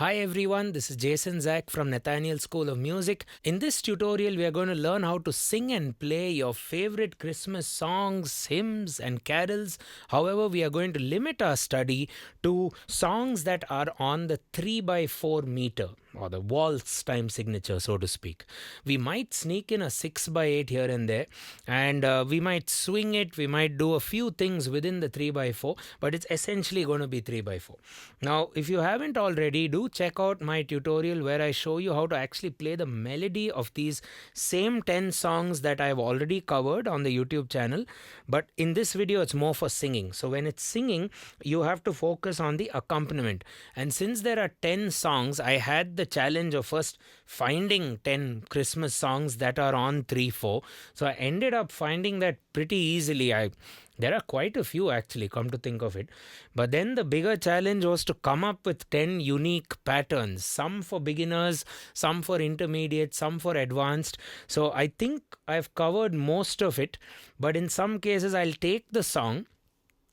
Hi everyone, this is Jason Zach from Nathaniel School of Music. In this tutorial, we are going to learn how to sing and play your favorite Christmas songs, hymns, and carols. However, we are going to limit our study to songs that are on the 3x4 meter or the waltz time signature, so to speak. We might sneak in a 6x8 here and there, and we might swing it, we might do a few things within the 3x4, but it's essentially going to be 3x4. Now, if you haven't already, do check out my tutorial where I show you how to actually play the melody of these same 10 songs that I've already covered on the YouTube channel. But in this video, it's more for singing. So when it's singing, you have to focus on the accompaniment. And since there are 10 songs, I had the challenge of first finding 10 Christmas songs that are on 3/4. So I ended up finding that pretty easily. There are quite a few actually, come to think of it. But then the bigger challenge was to come up with 10 unique patterns, some for beginners, some for intermediate, some for advanced. So I think I've covered most of it, but in some cases I'll take the song,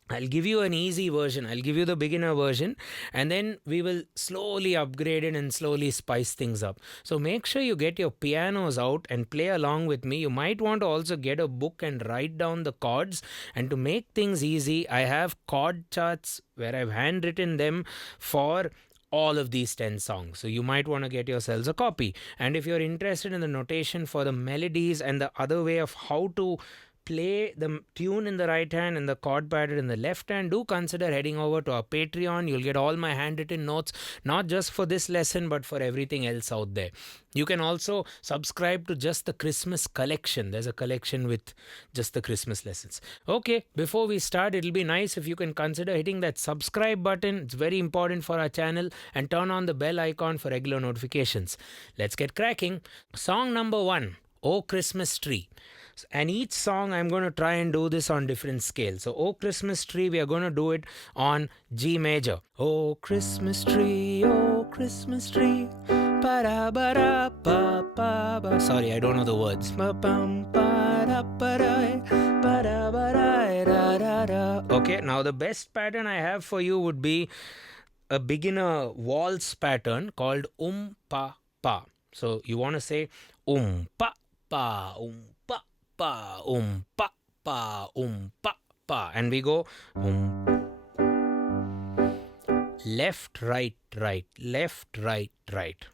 I'll give you an easy version, I'll give you the beginner version, and then we will slowly upgrade it and slowly spice things up. So make sure you get your pianos out and play along with me. You might want to also get a book and write down the chords. And to make things easy, I have chord charts where I've handwritten them for all of these 10 songs. So you might want to get yourselves a copy. And if you're interested in the notation for the melodies and the other way of how to play the tune in the right hand and the chord pattern in the left hand, do consider heading over to our Patreon. You'll get all my handwritten notes, not just for this lesson, but for everything else out there. You can also subscribe to just the Christmas collection. There's a collection with just the Christmas lessons. Okay, before we start, it'll be nice if you can consider hitting that subscribe button. It's very important for our channel, and turn on the bell icon for regular notifications. Let's get cracking. Song number 1, Oh Christmas Tree. And each song I'm going to try and do this on different scales. So Oh Christmas Tree, we are going to do it on G major. Oh Christmas tree, oh Christmas tree. Ba-da-ba-da-ba-ba-ba. Sorry, I don't know the words. Okay, now the best pattern I have for you would be a beginner waltz pattern called Oom-Pah-Pah. So you want to say Oom-Pah-Pah, Oom-Pah-Pah, Oom-Pah-Pah, Oom-Pah-Pah, and we go left, right, right, left, right, right.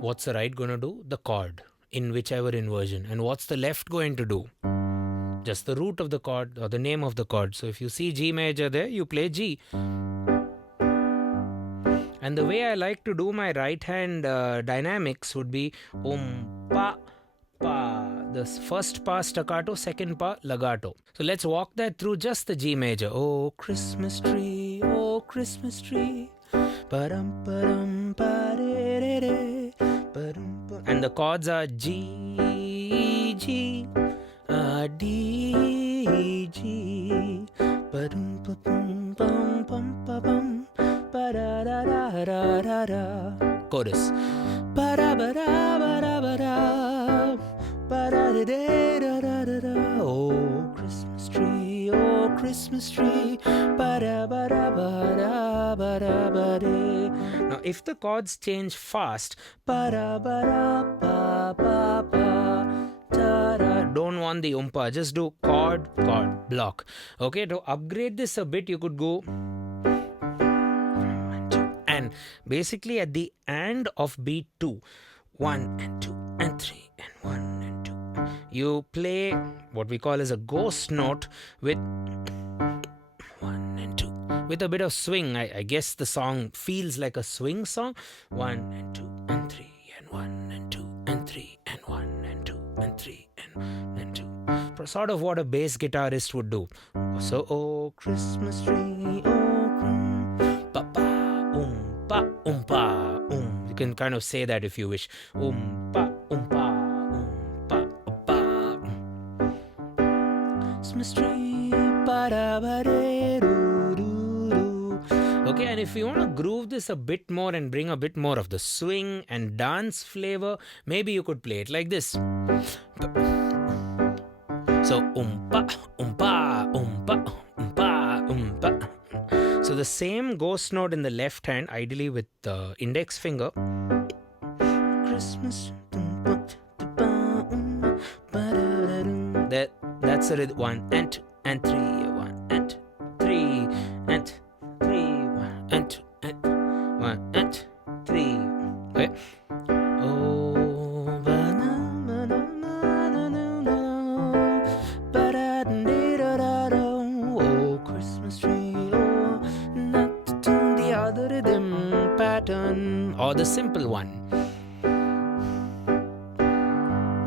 What's the right going to do? The chord in whichever inversion. And what's the left going to do? Just the root of the chord or the name of the chord. So if you see G major there, you play G. And the way I like to do my right hand dynamics would be Oom-Pah-Pah. The first pa staccato, second pa legato. So let's walk that through just the G major. Oh Christmas tree, oh Christmas tree. And the chords are G, G, D, G. Chorus. Oh Christmas tree, oh Christmas tree. Now if the chords change fast, don't want the oompa, just do chord, chord, block. Okay, to upgrade this a bit, you could go and basically at the end of beat 2, 1 and 2 and 3 and 1 and 2, you play what we call as a ghost note with 1 and 2 with a bit of swing. I guess the song feels like a swing song. 1 and 2 and 3 and 1 and 2 and 3 and 1 and 2 and 3 and 2. Sort of what a bass guitarist would do. So oh Christmas tree, oh Papa, Oom-Pah, Oom-Pah, Oom. You can kind of say that if you wish. Oom-Pah, Oom-Pah, Oom-Pah, Christmas tree, okay, and if you want to groove this a bit more and bring a bit more of the swing and dance flavor, maybe you could play it like this. So Oom-Pah, Oom-Pah, Oom-Pah, Oom-Pah, Oom-Pah. So the same ghost note in the left hand, ideally with the index finger. Christmas. That's the rhythm. 1 and 2 and 3. 1 and 3 and 3. 1 and 2 and 1 and 3. Okay. Oh, oh, Christmas tree. Oh, not the other rhythm pattern or the simple one.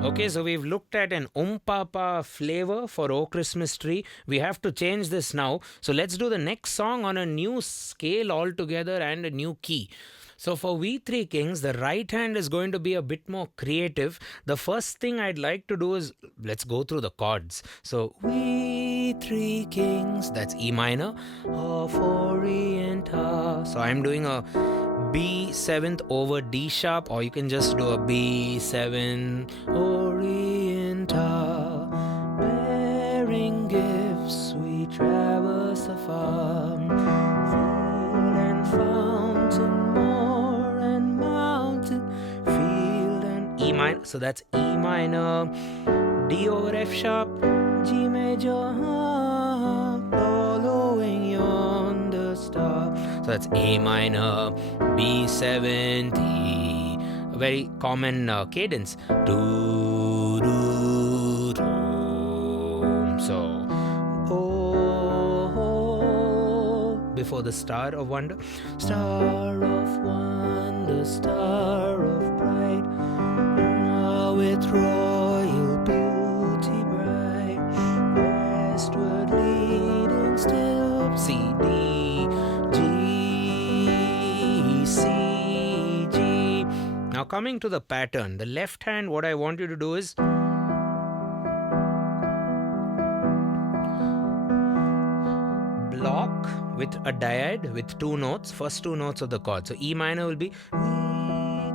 Okay, so we've looked at an Oom-Pah-Pah flavor for Oh Christmas Tree. We have to change this now. So let's do the next song on a new scale altogether and a new key. So for We Three Kings, the right hand is going to be a bit more creative. The first thing I'd like to do is, let's go through the chords. So We Three Kings, that's E minor, of Orienta. So I'm doing a B7th over D sharp, or you can just do a B7 Orienta. Bearing gifts we traverse afar, field and fountain, moor and mountain, field and E minor. So that's E minor, D over F sharp, G major, following yonder star. So that's A minor, B7, D. A very common cadence. Do, do, do. So, oh, before the star of wonder. Star of wonder, star of bright, with royal beauty bright, westward leading still. C, D, G, C, G. Now coming to the pattern, the left hand, what I want you to do is block with a dyad with two notes, first two notes of the chord. So E minor will be We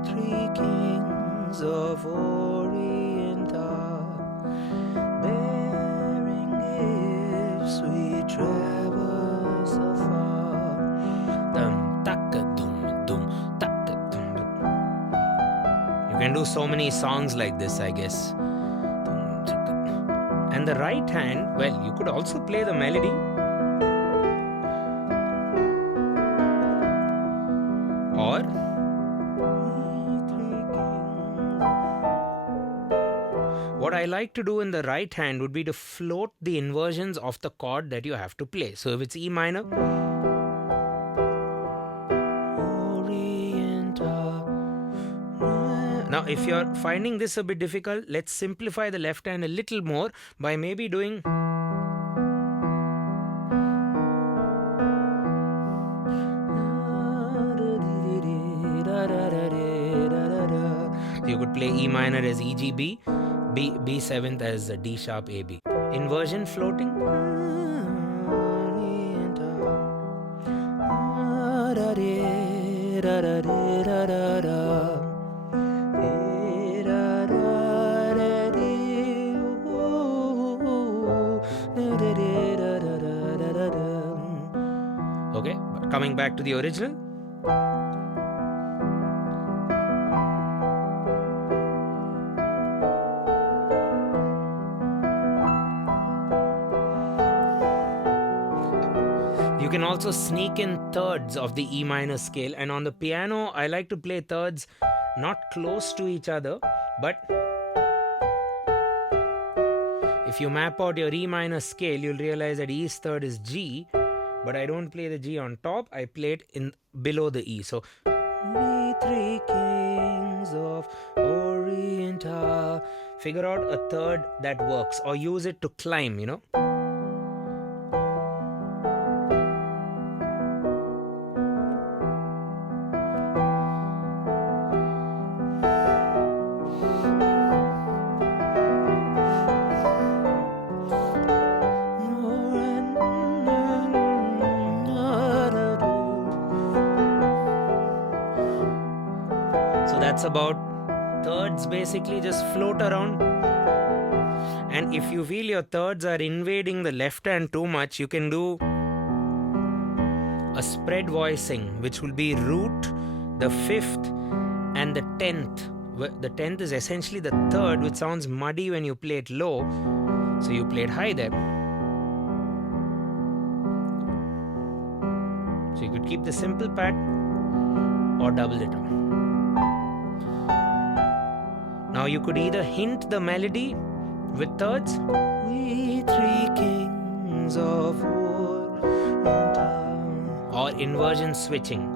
Three Kings of Orienta, bearing gifts we traverse afar. Dum taka dum dum taka dum dum. You can do so many songs like this, I guess. And the right hand, well, you could also play the melody. Or what I like to do in the right hand would be to float the inversions of the chord that you have to play. So if it's E minor, now if you're finding this a bit difficult, let's simplify the left hand a little more by maybe doing you could play E minor as E G B, B7th as D sharp A B. Inversion floating. Okay, coming back to the original. You can also sneak in thirds of the E minor scale, and on the piano I like to play thirds not close to each other, but if you map out your E minor scale, you'll realize that E's third is G, but I don't play the G on top, I play it in below the E. So We Three Kings of Orienta. Figure out a third that works, or use it to climb, you know. That's about thirds, basically just float around. And if you feel your thirds are invading the left hand too much, you can do a spread voicing, which will be root, the fifth, and the 10th. The 10th is essentially the third, which sounds muddy when you play it low. So you play it high there. So you could keep the simple pad or double it up. Now you could either hint the melody with thirds. We three kings of war. Or inversion switching.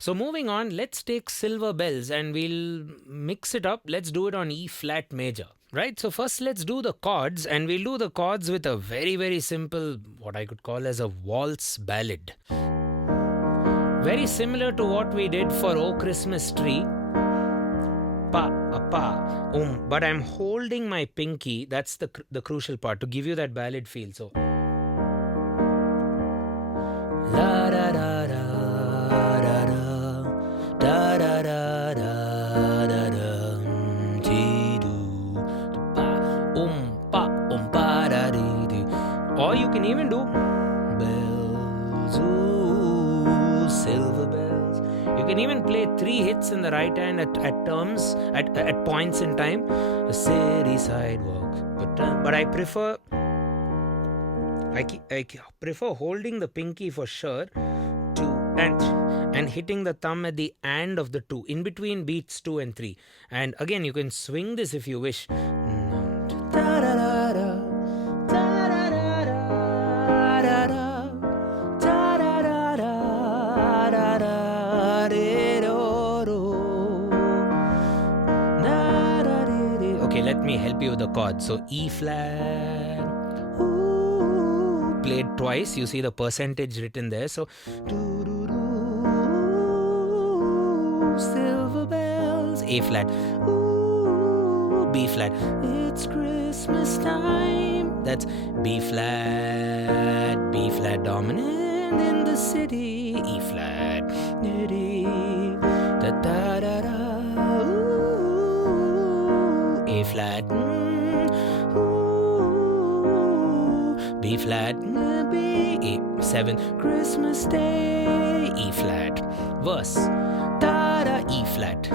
So moving on, let's take Silver Bells and we'll mix it up. Let's do it on E flat major, right? So first let's do the chords, and we'll do the chords with a very, very simple, what I could call as a waltz ballad. Very similar to what we did for O Christmas Tree. Pa, but I'm holding my pinky. That's the crucial part to give you that ballad feel. So la da da da da da da da da da da ti do pa pa da di. Or you can even do bells, ooh, silver bells. You can even play 3 hits in the right hand at terms at points in time. A city sidewalk, but I prefer holding the pinky for sure and hitting the thumb at the end of the 2, in between beats 2 and 3. And again, you can swing this if you wish. Okay, let me help you with the chords. So E flat, played twice. You see the percentage written there. So silver bells, A flat, ooh, B flat, it's Christmas time. That's B flat dominant in the city. E flat, da da da da, ooh, A flat, ooh, B flat, B, A7, Christmas Day, E flat, verse. Da da E flat,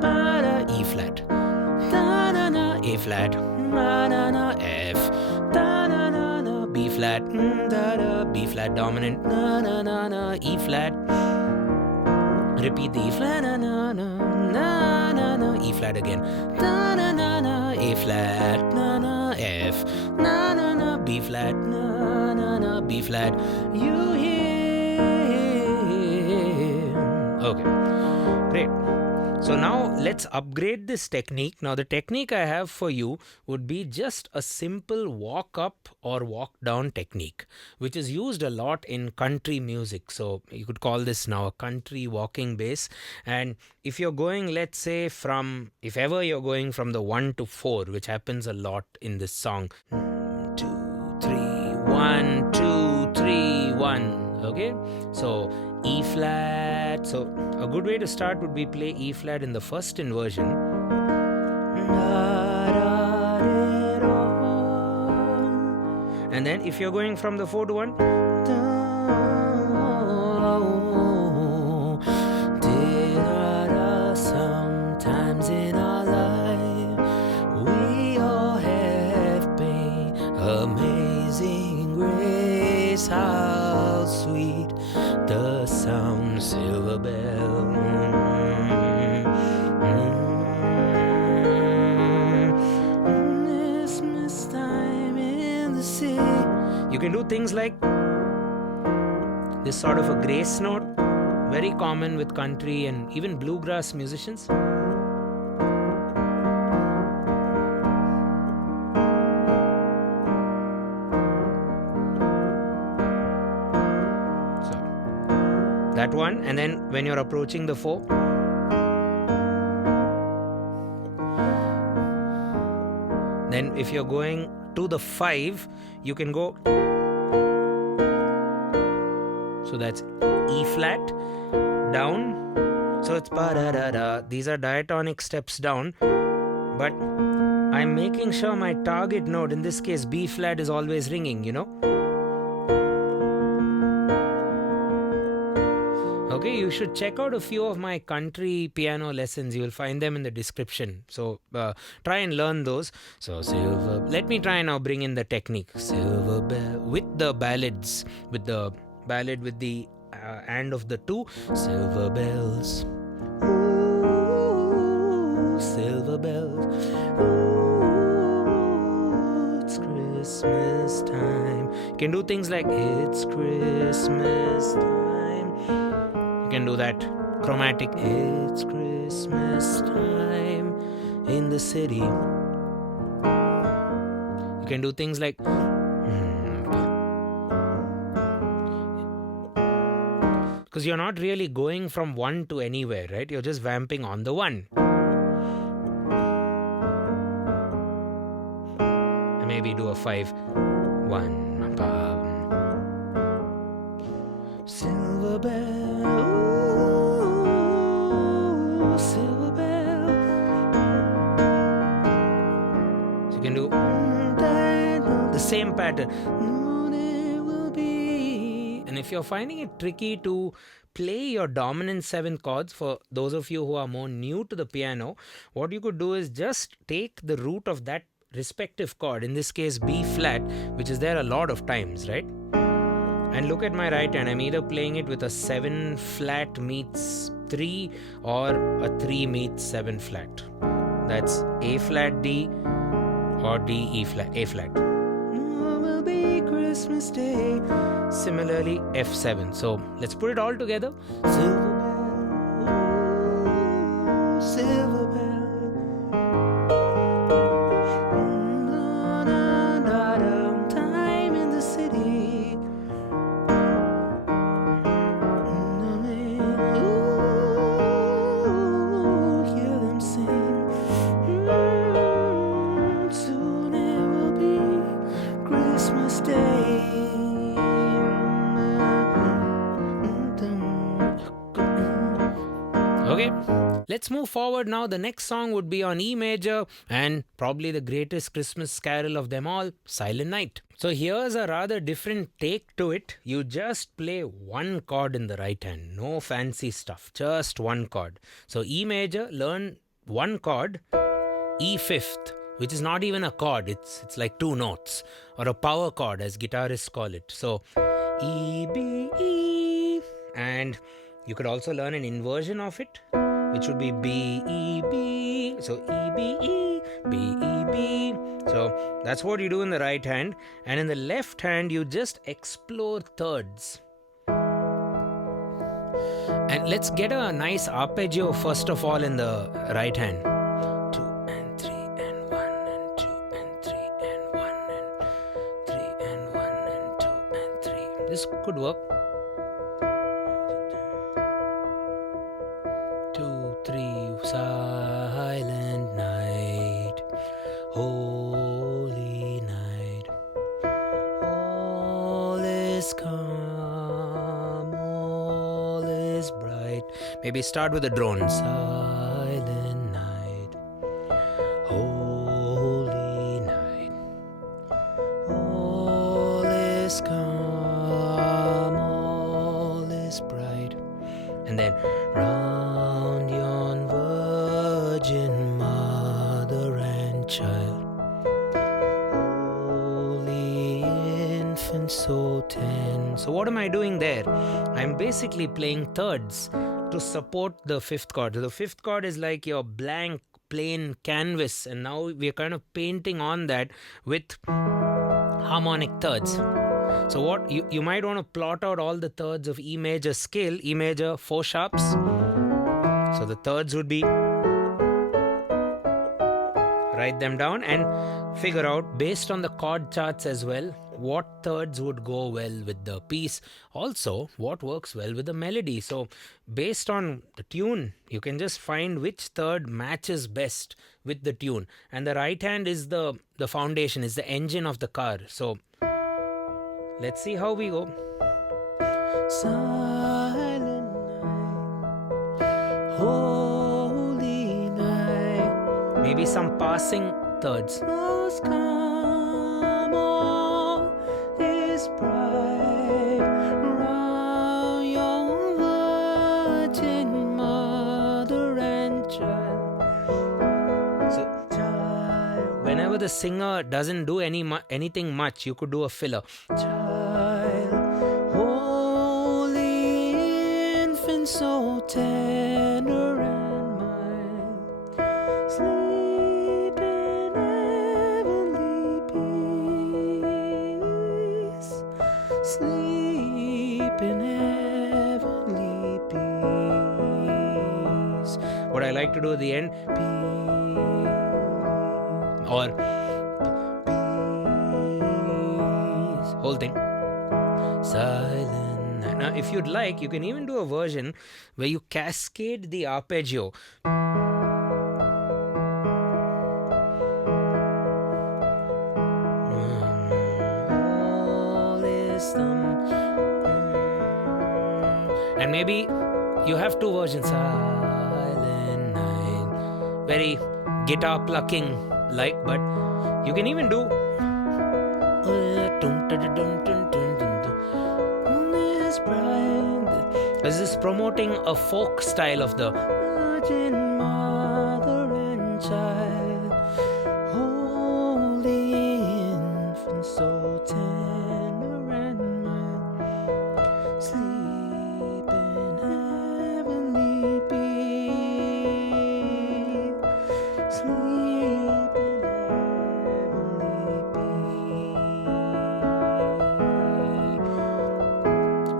ba da E flat, da na na A flat, ma na na F, da na na na B flat, da da B flat dominant, na na na na E flat. Repeat the E flat, na na na na na na E flat again, da na na na A flat, na na F, na na na B flat, na na na B flat. You hear? Okay. Great. So now let's upgrade this technique. Now the technique I have for you would be just a simple walk up or walk down technique, which is used a lot in country music. So you could call this now a country walking bass. And if you're going, let's say if ever you're going from the 1 to 4, which happens a lot in this song. 2, 3, 1, 2, 3, 1. Okay. So E flat. So a good way to start would be play E flat in the first inversion. And then if you're going from the 4 to 1, sometimes in our life we all have pain. Amazing grace, how sweet the sound, silver bell. Christmas time in the city. You can do things like this sort of a grace note, very common with country and even bluegrass musicians. That one, and then when you're approaching the 4, then if you're going to the 5, you can go So that's E flat, down. So it's ba-da-da-da. These are diatonic steps down. But I'm making sure my target note, in this case B flat, is always ringing, Okay, you should check out a few of my country piano lessons. You will find them in the description. So try and learn those. So silver. Let me try now bring in the technique. Silver bell with the ballads, with the ballad with the and of the two. Silver bells. Ooh, silver bells. Ooh, it's Christmas time. You can do things like it's Christmas time. You can do that chromatic. It's Christmas time in the city. You can do things like because you're not really going from one to anywhere, right? You're just vamping on the one. And maybe do a 5 1. Silver bell, ooh, silver bell. So you can do the same pattern. And if you're finding it tricky to play your dominant 7 chords, for those of you who are more new to the piano, what you could do is just take the root of that respective chord, in this case B flat, which is there a lot of times, right? And look at my right hand. I'm either playing it with a 7 flat meets 3 or a 3 meets 7 flat. That's A flat D or D E flat, A flat. Will be Christmas Day. Similarly F7. So let's put it all together. Silver bell, silver bell. Time in the city. Ooh, hear them sing. Soon it will be Christmas Day. Okay, let's move forward now. The next song would be on E major and probably the greatest Christmas carol of them all, Silent Night. So here's a rather different take to it. You just play one chord in the right hand. No fancy stuff, just one chord. So E major, learn one chord, E fifth, which is not even a chord. It's like 2 notes, or a power chord as guitarists call it. So E, B, E. And you could also learn an inversion of it, which would be B, E, B. So E, B, E, B, E, B. So that's what you do in the right hand. And in the left hand, you just explore thirds. And let's get a nice arpeggio first of all in the right hand. 2 and 3 and 1 and 2 and 3 and 1 and 3 and 1 and 2 and 3. This could work. 2, 3, silent night, holy night, all is calm, all is bright. Maybe start with a drone. Silent night, holy night, all is calm, all is bright. And then round yon virgin mother and child, holy infant so tender. So what am I doing there? I'm basically playing thirds to support the 5th chord. So the 5th chord is like your blank plain canvas, and now we're kind of painting on that with harmonic thirds. So what you might want to plot out all the thirds of E major scale. E major 4 sharps. So the thirds would be, write them down and figure out based on the chord charts as well what thirds would go well with the piece. Also, what works well with the melody. So based on the tune, you can just find which third matches best with the tune. And the right hand is the foundation, is the engine of the car. So let's see how we go. silent night, holy night. Maybe some passing thirds. Most come all is bright round your virgin mother and child. So, whenever the singer doesn't do anything much, you could do a filler. Child, holy infant, so tender and mild, sleep in heavenly peace, sleep in heavenly peace. What I like to do at the end, peace, or peace, whole thing, silent. Now if you'd like, you can even do a version where you cascade the arpeggio. And maybe you have two versions, silent night, very guitar plucking like, but you can even do this is promoting a folk style of the Virgin Mother and Child, holy infant, so tender and mild, sleep in heavenly peace, sleep in heavenly peace.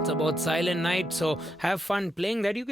It's about Silent Night, so have fun playing that. You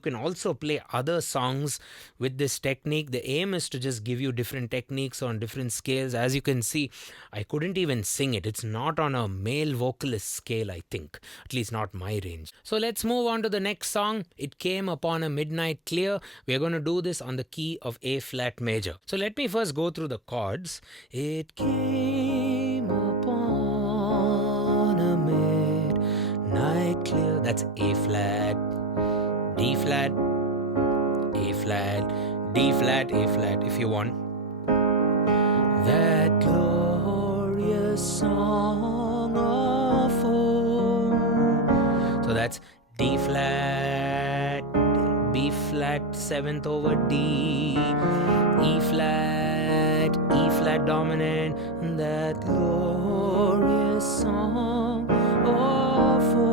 can also play other songs with this technique. The aim is to just give you different techniques on different scales. As you can see, I couldn't even sing it. It's not on a male vocalist scale, I think. At least not my range. So let's move on to the next song. It Came Upon a Midnight Clear. We're going to do this on the key of A flat major. So let me first go through the chords. It came upon a midnight clear. That's A flat, D flat, A flat, D flat, A flat if you want. That glorious song of old. So that's D flat, B flat, 7th over D, E flat dominant, and that glorious song of old.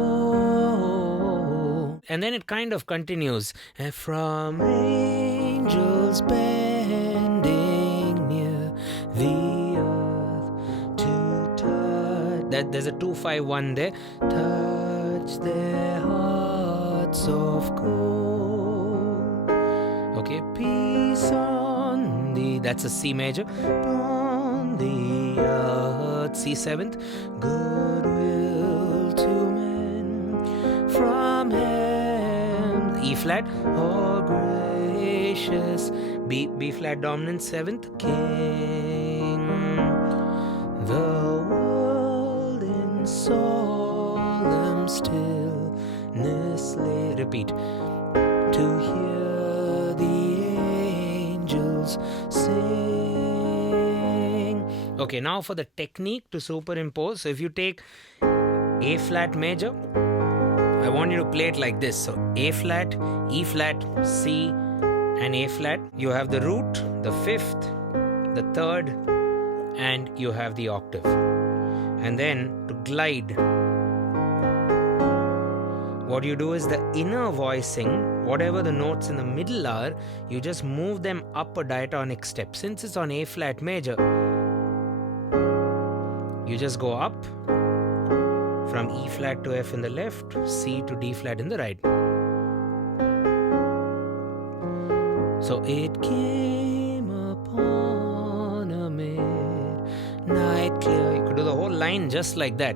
And then it kind of continues. From angels bending near the earth to touch. There's a 2-5-1 there. Touch their hearts of gold. Okay, peace on the, that's a C major. On the earth, C7th. Goodwill to men from heaven. E flat. Oh, gracious. B flat dominant, 7th. King. The world in solemn stillness lay. Repeat. To hear the angels sing. Okay, now for the technique to superimpose. So if you take A flat major, I want you to play it like this. So A flat, E flat, C, and A flat. You have the root, the 5th, the 3rd, and you have the octave. And then to glide, what you do is the inner voicing, whatever the notes in the middle are, you just move them up a diatonic step. Since it's on A flat major, you just go up from E flat to F in the left, C to D flat in the right. So it came upon a midnight clear. You could do the whole line just like that.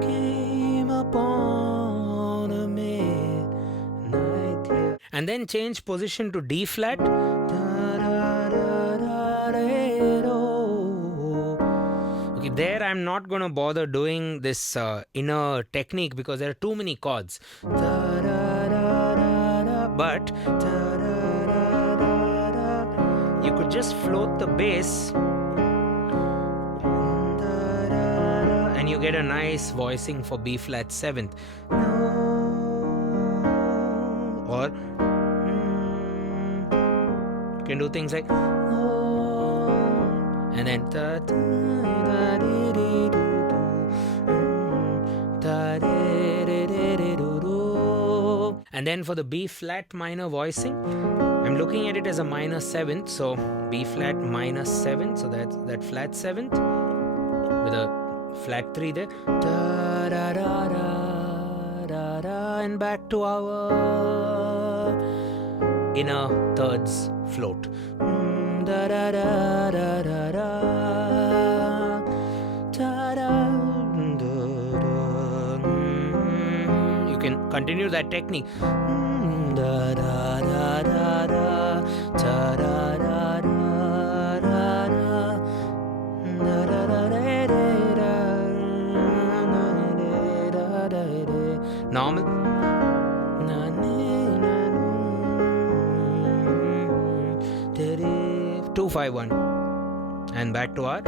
Came upon a midnight clear. And then change position to D flat. Okay, There I'm not going to bother doing this inner technique because there are too many chords. But you could just float the bass and you get a nice voicing for B flat 7th. Or you can do things like and then and then for the B flat minor voicing, I'm looking at it as a minor 7th, so B flat minor 7th, so that's that flat 7th with a flat 3 there, and back to our inner thirds float. You can continue that technique. Normal. 2-5-1 and back to our.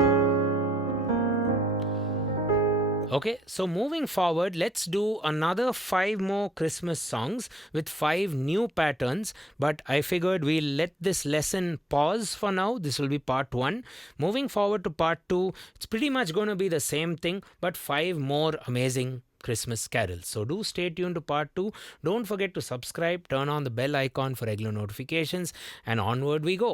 Okay, so moving forward, let's do another 5 more Christmas songs with 5 new patterns, but I figured we'll let this lesson pause for now. This will be part 1. Moving forward to part 2, it's pretty much going to be the same thing, but 5 more amazing Christmas carols. So do stay tuned to part 2. Don't forget to subscribe, turn on the bell icon for regular notifications, and onward we go.